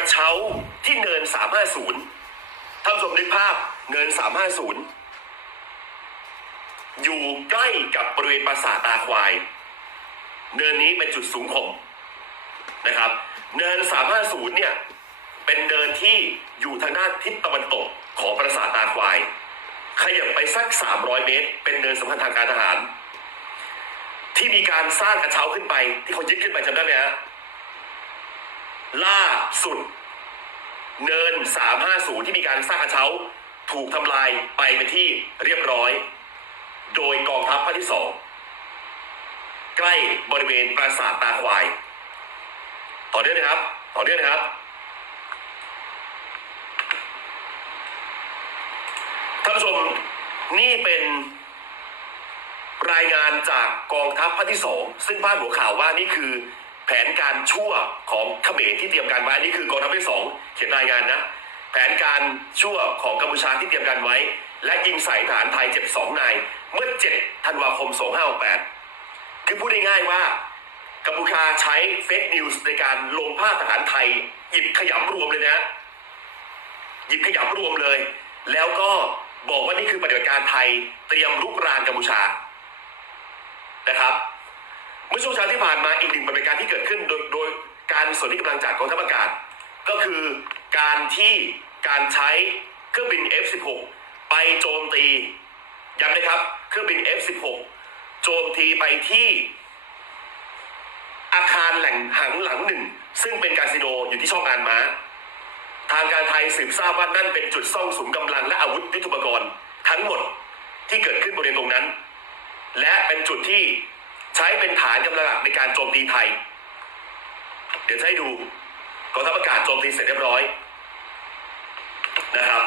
ระเช้าที่เนิน350ท่านผู้ชมนึกภาพเนิน350อยู่ใกล้กับบริเวณปราสาทตาควาย เนินนี้เป็นจุดสูงข่มนะครับ เนิน350เนี่ยเป็นเนินที่อยู่ทางด้านทิศตะวันตกของปราสาทตาควายขยับไปสัก 300 เมตร เป็นเนินสำคัญทางการทหาร ที่มีการสร้างกระเช้าขึ้นไป ที่เขายึดขึ้นไปจำได้ไหมฮะ ล่าสุด เนิน 350 ที่มีการสร้างกระเช้า ถูกทำลายไปเป็นที่เรียบร้อย โดยกองทัพภาคที่สองใกล้บริเวณปราสาทตาควาย ต่อเนื่องนะครับ ต่อเนื่องนะครับ ท่านผู้ชมนี่เป็นรายงานจากกองทัพภาคที่สองซึ่งพาดหัวข่าวว่านี่คือ แผนการชั่วของเขมรที่เตรียมการไว้ นี่คือกองทัพที่สองเขียนรายงานนะ แผนการชั่วของกัมพูชาที่เตรียมการไว้ และยิงใส่ทหารไทยเจ็บสองนาย เมื่อ 7 ธันวาคม 2568 คือพูดง่ายๆว่ากัมพูชาใช้เฟกนิวส์ในการลงภาพทหารไทย หยิบขยำรวมเลยนะ หยิบขยำรวมเลย แล้วก็บอกว่านี่คือปฏิบัติการไทยเตรียมรุกรานกัมพูชานะครับ มื่อช่วงเช้าที่ผ่านมาอีกหนึ่งปฏิบัติการที่เกิดขึ้นโดยโดยการสนที่กำลังจากกองทัพอากาศ ก็คือการที่การใช้เครื่องบิน F16 ไปโจมตีย้ำนะครับเครื่องบิน F16 โจมตีไปที่ อาคารแหล่งหังหลังหนึ่ง ซึ่งเป็นคาสิโนอยู่ที่ช่องอานม้า ทางการไทยสืบทราบว่านั่นเป็นจุดซ่องสุมกำลังและอาวุธยุทโธปกรณ์ทั้งหมดที่เกิดขึ้นบริเวณตรงนั้น และเป็นจุดที่ ใช้เป็นฐานกำลังหลักในการโจมตีไทย เดี๋ยวจะให้ดูกองทัพอากาศโจมตีเสร็จเรียบร้อยนะครับ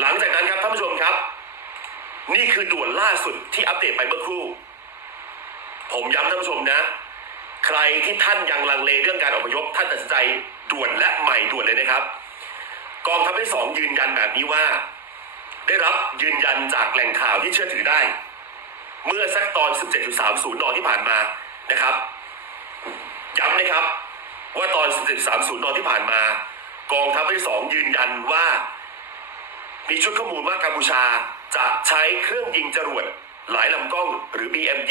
หลังจากนั้นครับท่านผู้ชมครับ นี่คือด่วนล่าสุดที่อัปเดตไปเมื่อครู่ ผมย้ำท่านผู้ชมนะ ใครที่ท่านยังลังเลเรื่องการอพยพท่านตัดสินใจด่วนและใหม่ด่วนเลยนะครับ กองทัพที่สองยืนยันแบบนี้ว่า ได้รับยืนยันจากแหล่งข่าวที่เชื่อถือได้ เมื่อสักตอน 17.30นที่ผ่านมานะครับ ย้ำนะครับ ว่าตอน 17.30นที่ผ่านมา กองทัพที่สองยืนยันว่า มีชุดข้อมูลว่ากัมพูชาจะใช้เครื่องยิงจรวดหลายลำกล้องหรือ BM 21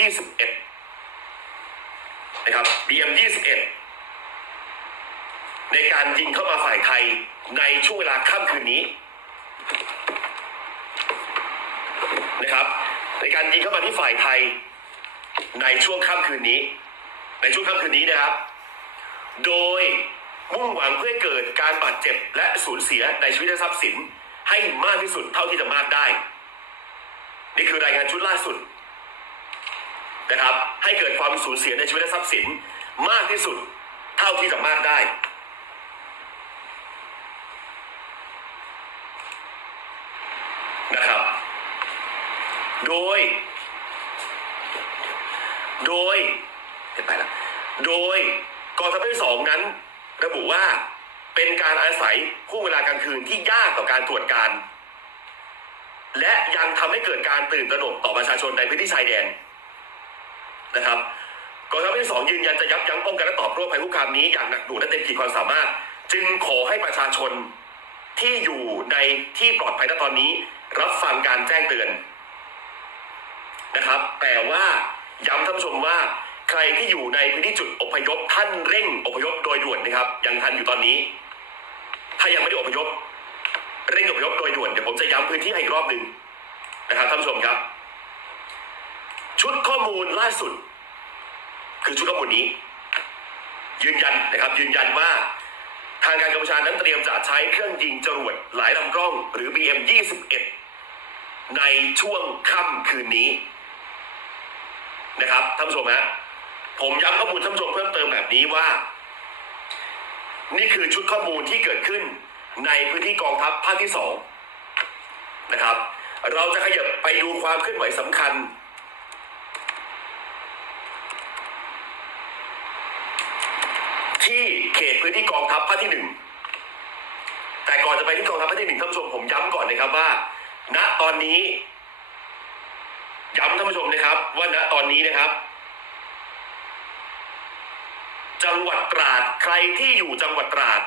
นะครับ BM 21ในการยิงเข้ามาฝ่ายไทยในช่วงเวลาค่ำคืนนี้นะครับ ใน การยิงเข้ามาที่ฝ่ายไทย ในช่วงค่ำคืนนี้ ในช่วงค่ำคืนนี้นะครับ โดยมุ่งหวังเพื่อเกิดการบาดเจ็บและสูญเสียในชีวิตและทรัพย์สิน ให้มากที่สุดเท่าที่จะมากได้ นี่คือรายงานชุดล่าสุดนะครับ ให้เกิดความสูญเสียในชีวิตและทรัพย์สิน มากที่สุดเท่าที่จะมากได้ นะครับ โดย โดยเห็นไปแล้วโดยกองทัพภาคที่สองนั้น ระบุว่าเป็นการอาศัยห่วงเวลากลางคืนที่ยากต่อการตรวจการ และยังทำให้เกิดการตื่นตระหนกต่อประชาชนในพื้นที่ชายแดนนะครับกองทัพภาคที่สองยืนยันจะยับยั้งป้องกันและตอบโต้ภัยคุกคามนี้อย่างหนักหน่วงและเต็มขีดความสามารถ จึงขอให้ประชาชนที่อยู่ในที่ปลอดภัยณตอนนี้ รับฟังการแจ้งเตือน นะครับ แต่ว่าย้ำท่านผู้ชมว่าใครที่อยู่ในพื้นที่จุดอพยพท่านเร่งอพยพโดยด่วนนะครับ ยังทันอยู่ตอนนี้ ถ้ายังไม่ได้อพยพ เร่งอพยพโดยด่วนเดี๋ยวผมจะย้ำพื้นที่ให้อีกรอบหนึ่งนะครับท่านผู้ชมครับ ชุดข้อมูลล่าสุด คือชุดข้อมูลนี้ ยืนยันนะครับ ยืนยันว่าทางการกัมพูชานั้นเตรียมจะใช้เครื่องยิงจรวดหลายลำกล้องหรือ BM 21 ในช่วงค่ำคืนนี้ นะครับท่านผู้ชมฮะผมย้ำข้อมูลท่านผู้ชมเพิ่มเติมแบบนี้ว่า นี่คือชุดข้อมูลที่เกิดขึ้นในพื้นที่กองทัพภาคที่สองนะครับ เราจะขยับไปดูความเคลื่อนไหวสำคัญ ที่เขตพื้นที่กองทัพภาคที่หนึ่งแต่ก่อนจะไปที่กองทัพภาคที่หนึ่งท่านผู้ชมผมย้ำก่อนนะครับว่า ณตอนนี้ ย้ำท่านผู้ชมนะครับ ว่าณตอนนี้นะครับ จังหวัดตราดใครที่อยู่จังหวัดตราด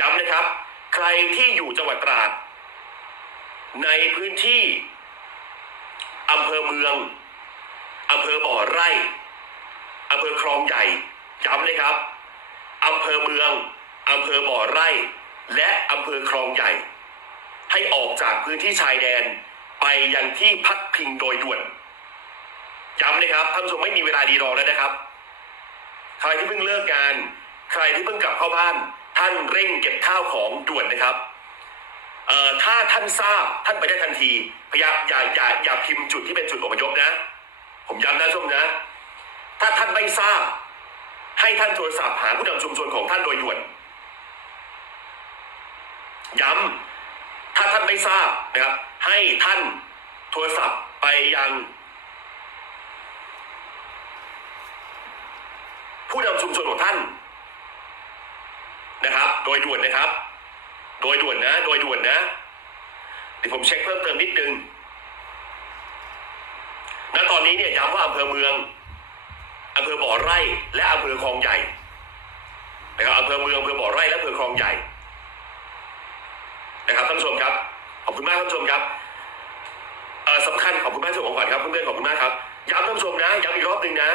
ย้ำนะครับ ใครที่อยู่จังหวัดตราด ในพื้นที่อำเภอเมืองอำเภอบ่อไร่อำเภอคลองใหญ่ย้ำนะครับอำเภอเมืองอำเภอบ่อไร่ และอำเภอคลองใหญ่ ให้ออกจากพื้นที่ชายแดน ไปยังที่พักพิงโดยด่วนย้ำนะครับท่านผู้ชมไม่มีเวลาดีรอแล้วนะครับ ใครที่เพิ่งเลิกงาน ใครที่เพิ่งกลับเข้าบ้าน ท่านเร่งเก็บข้าวของด่วนนะครับเอ่อถ้าท่านทราบท่านไปได้ทันที พยายามอย่าอย่าอย่าพิมพ์จุดที่เป็นจุดอพยพนะ ผมย้ำนะชมนะ ถ้าท่านไม่ทราบ ให้ท่านโทรศัพท์หาผู้นำชุมชนของท่านโดยด่วน ย้ำถ้าท่านไม่ทราบนะครับ ให้ท่านโทรศัพท์ไปยัง ผู้นำชุมชนของท่านนะครับ โดยด่วนนะครับ โดยด่วนนะ โดยด่วนนะเดี๋ยวผมเช็คเพิ่มเติมนิดนึงณตอนนี้เนี่ยย้ำว่าอำเภอเมืองอำเภอบ่อไร่ และอำเภอคลองใหญ่นะครับอำเภอเมืองอำเภอบ่อไร่และอำเภอคลองใหญ่นะครับท่านผู้ชมครับ ขอบคุณมากท่านผู้ชมครับเอ่อสำคัญขอบคุณมากที่ส่งของขวัญครับเพื่อนๆขอบคุณมากครับย้ำท่านผู้ชมนะย้ำอีกรอบหนึ่งนะ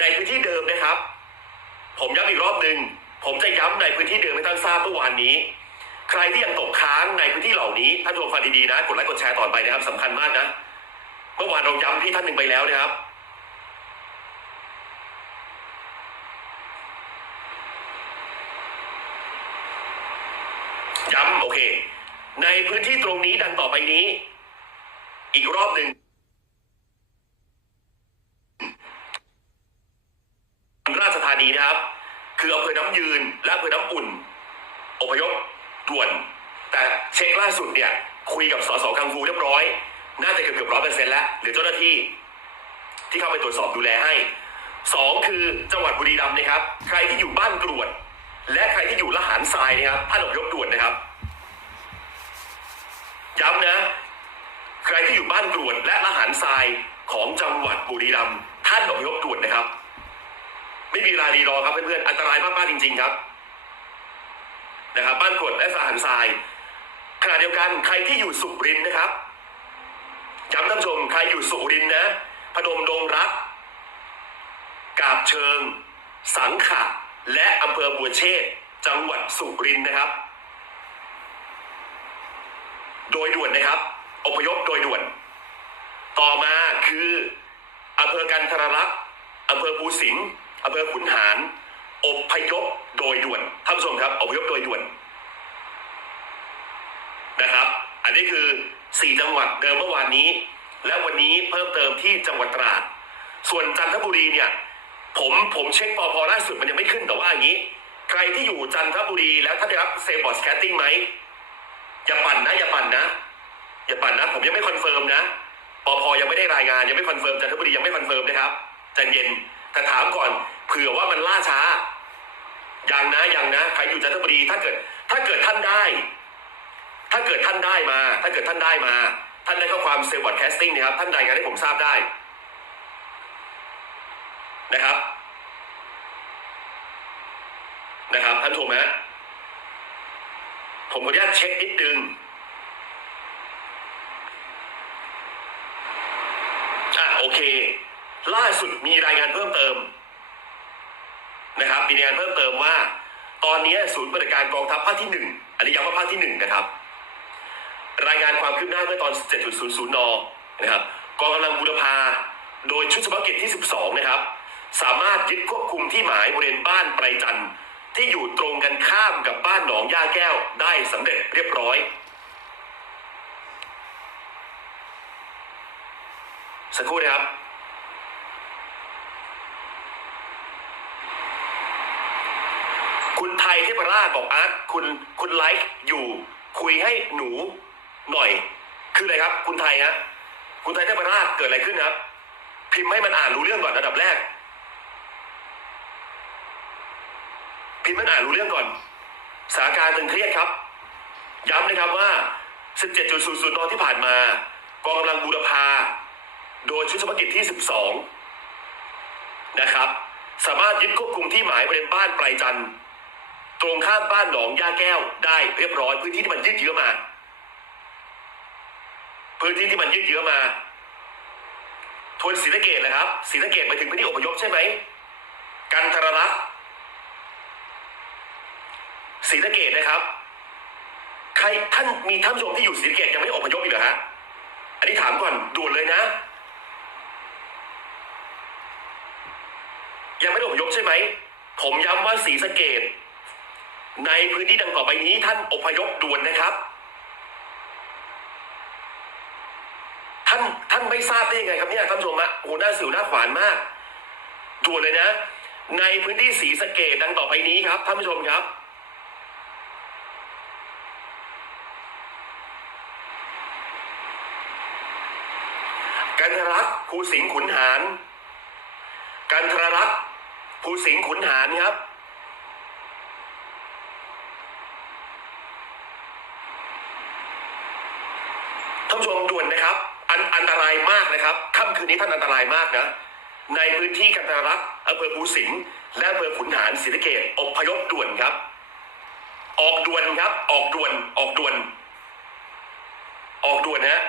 ในพื้นที่เดิมนะครับ ผมย้ำอีกรอบหนึ่งผมจะย้ำในพื้นที่เดิมให้ท่านทราบเมื่อวานนี้ ใครที่ยังตกค้างในพื้นที่เหล่านี้ท่านผู้ชมฟังดีๆนะกดไลค์กดแชร์ต่อไปนะครับสำคัญมากนะเมื่อวานเราย้ำที่ท่านหนึ่งไปแล้วนะครับ ย้ำโอเค ในพื้นที่ตรงนี้ดังต่อไปนี้ อีกรอบหนึ่งราชธานีนะครับ คืออำเภอน้ำยืนและอำเภอน้ำอุ่น อพยพด่วน แต่เช็คล่าสุดเนี่ย คุยกับสสคังฟูเรียบร้อย น่าจะเกือบเกือบร้อยเปอร์เซ็นต์แล้วหรือเจ้าหน้าที่ ที่เข้าไปตรวจสอบดูแลให้สองคือจังหวัดบุรีรัมย์นะครับ ใครที่อยู่บ้านกรวด และใครที่อยู่ละหารทรายนะครับท่านอพยพด่วนนะครับ ย้ำนะ ใครที่อยู่บ้านกรวดและละหารทรายของจังหวัดบุรีรัมย์ท่านอพยพด่วนนะครับ ไม่มีเวลาดีรอครับเพื่อนๆอันตรายมากๆจริง ๆครับนะครับบ้านกรวดและสหารทรายขณะเดียวกันใครที่อยู่สุรินนะครับย้ำท่านผู้ชมใครอยู่สุรินนะ พนมดงรัก กาบเชิง สังขะและอำเภอบัวเชษจังหวัดสุรินนะครับ โดยด่วนนะครับอพยพโดยด่วน ต่อมาคืออำเภอกันทรลักษ์อำเภอภูสิงห์อำเภอขุนหารอบพยพโดยด่วนท่านผู้ชมครับอพยพโดยด่วนนะครับ อันนี้คือ 4 จังหวัดเดิมเมื่อวานนี้ และวันนี้เพิ่มเติมที่จังหวัดตราด ส่วนจันทบุรีเนี่ยผมผมเช็คปอพอล่าสุดมันยังไม่ขึ้นแต่ว่าอย่างนี้ ใครที่อยู่จันทบุรีแล้วท่านได้รับเซบอสแคตติ้งไหม อย่าปั่นนะ อย่าปั่นนะ อย่าปั่นนะ ผมยังไม่คอนเฟิร์มนะปอพอยังไม่ได้รายงานยังไม่คอนเฟิร์มจันทบุรียังไม่คอนเฟิร์มนะครับใจเย็นแต่ถามก่อนเผื่อว่ามันล่าช้ายังนะยังนะใครอยู่จันทบุรีถ้าเกิด ถ้าเกิดท่านได้ ถ้าเกิดท่านได้มา ถ้าเกิดท่านได้มา ท่านได้ข้อความเซลล์บอดแคสติ้งนะครับ ท่านรายงานให้ผมทราบได้ นะครับ นะครับท่านชมฮะ ผมขออนุญาตเช็คนิดนึงอะโอเค ล่าสุดมีรายงานเพิ่มเติม นะครับมีรายงานเพิ่มเติมว่า ตอนนี้ศูนย์ปฏิบัติการกองทัพภาคที่หนึ่งอันนี้ย้ำว่าภาคที่หนึ่งนะครับ รายงานความคืบหน้าเมื่อตอน 7.00 น นะครับกองกำลังบูรพาโดยชุดเฉพาะกิจที่ 12 นะครับ สามารถยึดควบคุมที่หมายบริเวณบ้านไพรจันทร์ ที่อยู่ตรงกันข้ามกับบ้านหนองย่าแก้วได้สำเร็จเรียบร้อย สักครู่นะครับ คุณไทยเทพราชบอกอาร์ตคุณคุณไลฟ์อยู่คุยให้หนูหน่อย คืออะไรครับ คุณไทยฮะคุณไทยเทพราชเกิดอะไรขึ้นครับ พิมพ์ให้มันอ่านรู้เรื่องก่อนระดับแรก พิมพ์มันอ่านรู้เรื่องก่อน สถานการณ์ตึงเครียดครับ ย้ำนะครับว่า 17.00นที่ผ่านมากองกำลังบูรพา โดยชุดเฉพาะกิจที่ 12 นะครับ สามารถยึดควบคุมที่หมายบริเวณบ้านไพรจันทร์ตรงข้ามบ้านหนองยาแก้วได้เรียบร้อยพื้นที่ที่มันยืดเยื้อมา พื้นที่ที่มันยืดเยื้อมาทวนศรีสะเกดนะครับศรีสะเกดไปถึงพื้นที่อพยพใช่ไหมกันทรลักษณ์ รีสะเกดนะครับ ใครท่านมีท่านชมที่อยู่ศรีสะเกดยังไม่อพยพอีกเหรอฮะอันนี้ถามก่อนด่วนเลยนะ ยังไม่ได้อพยพใช่ไหมผมย้ำว่าศรีสะเกดในพื้นที่ดังต่อไปนี้ท่านอพยพด่วนนะครับ ท่านท่านไม่ทราบได้ยังไงครับเนี่ยท่านชมอะโอ้โหหน้าสิวหน้าขวานมากด่วนเลยนะ ในพื้นที่ศรีสะเกดดังต่อไปนี้ครับท่านผู้ชมครับ กันทรลักษณ์ภูสิงห์ขุนหารกันทรลักษณ์ภูสิงห์ขุนหารครับท่านผู้ชมด่วนนะครับ อันอันตรายมากนะครับค่ำคืนนี้ท่านอันตรายมากนะในพื้นที่กันทรลักษณ์อำเภอภูสิงห์และอำเภอขุนหารศรีสะเกดอพยพด่วนครับ ออกด่วนครับ ออกด่วน ออกด่วน ออกด่วนนะ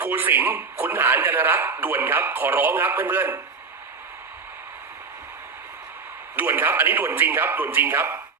ภูภูสิงห์ขุนหานจันทรักษ์ด่วนครับ ขอร้องครับเพื่อนๆด่วนครับ อันนี้ด่วนจริงครับ ด่วนจริงครับ